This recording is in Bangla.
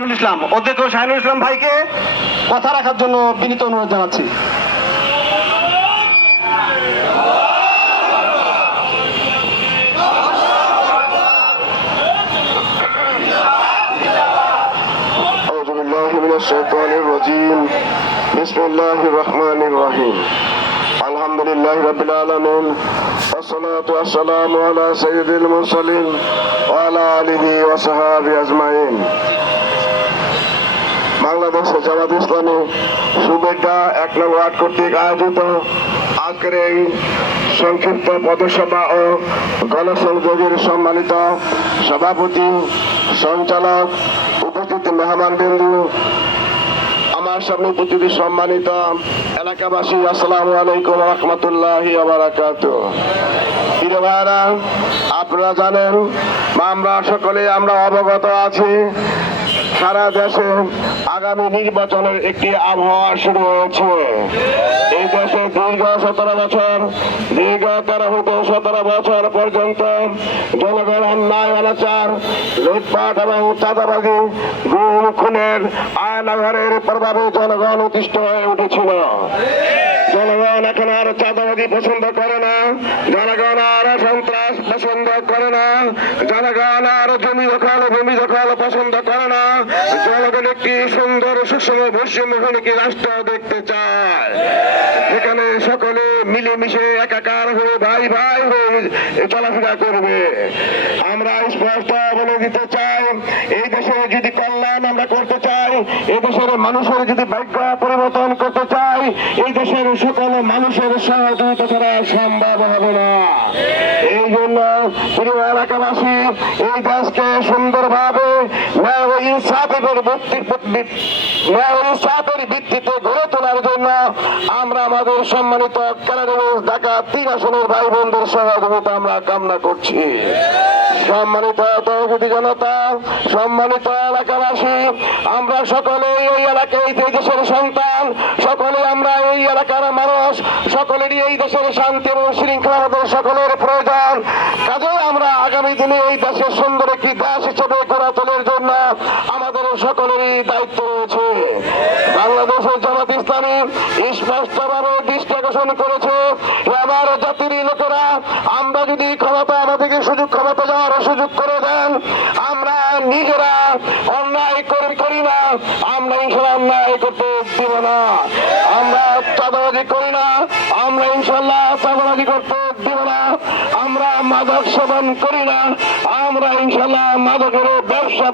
শাহিনুল ইসলাম অধ্যক্ষ শাহিনুল ইসলাম ভাইকে কথা রাখার জন্য বিনীত অনুরোধ জানাচ্ছি أعوذ بالله من الشيطان الرجيم بسم الله الرحمن الرحيم الحمد لله رب العالمين والصلاة والسلام على سيد المرسلين وعلى آله وصحابه أجمعين বাংলাদেশ জামাত ইসলামী শুভেচ্ছা এক নম্বর ওয়ার্ড কর্তৃক আয়োজিত। আজকের এই সংক্ষিপ্ত পদসভা ও গণসংযোগের সম্মানিত সভাপতি, সঞ্চালক, উপস্থিত মেহমান বিন্দু, আমার সামনে উপস্থিত সম্মানিত এলাকাবাসী, আসসালামু আলাইকুম রহমতুল্লাহ আপনারা জানেন আমরা সকলে আমরা অবগত আছি সারা দেশে আগামী নির্বাচনের একটি আবহাওয়া শুরু হয়েছে। এই দেশে দীর্ঘ সতেরো বছর, দীর্ঘ তেরো হতে সতেরো বছর পর্যন্ত জনগণ অন্যায়, অনাচার, লুটপাট এবং চাঁদাবাজি গুম, খুনের আয়নাঘরের প্রভাবে জনগণ অতিষ্ঠ হয়ে উঠেছিল। জনগণ এখন আর চাঁদাবাজি পছন্দ করে না। জনগণ আর সন্ত্রাস পছন্দ করে না। জনগণ আরও জমি দখল, ভূমি দখল পছন্দ করে না। জনগণ একটি সুন্দর সুষম বৈষম্যহীনকে রাষ্ট্র দেখতে চায়। এখানে সকলে মিলেমিশে একাকার হয়ে ভাই ভাই হয়ে চলাফেরা করবে। আমরা স্পষ্ট বলে দিতে চাই এই দেশে যদি কল্যাণ আমরা করতে চাই এই দেশের মানুষের যদি ভাগ্য পরিবর্তন করতে চাই এই দেশের সকল মানুষের সহযোগিতা ছাড়া সম্ভব হবে না। এই জন্য প্রিয় এলাকাবাসী এই দেশকে সুন্দরভাবে গড়ে তোলার জন্য আমরা আমাদের সম্মানিত আমরা কামনা করছি। সম্মানিত সম্মানিত এলাকাবাসী, আমরা সকলে এই এলাকায় এই দেশের সন্তান সকলে আমরা এই এলাকার মানুষ, সকলেরই এই দেশের শান্তি এবং শৃঙ্খলা আমাদের সকলের প্রয়োজন। কাজে আমরা আগামী দিনে এই দেশের সুন্দর একটি দেশ হিসেবে গড়ে তোলার জন্য আমাদের সকলেরই দায়িত্ব রয়েছে। বাংলাদেশের জামাত ইসলামী স্পষ্টভাবে দৃষ্টি আকর্ষণ করেছে। আমার জাতির লোকেরা, আমরা যদি ক্ষমতা আমাদেরকে সুযোগ ক্ষমতা যাওয়ার সুযোগ করে দেন, আমরা নিজেরা অন্যায় করি না। আমরা ইনশাল্লাহ অন্যায় করতে না আমরা চাঁদাবাজি করি না। আমরা ইনশাল্লাহ চাঁদাবাজি করতে দিব না। আমরা মাদক সেবন করি না। আমরা ইনশাল্লাহ মাদকের ব্যবসা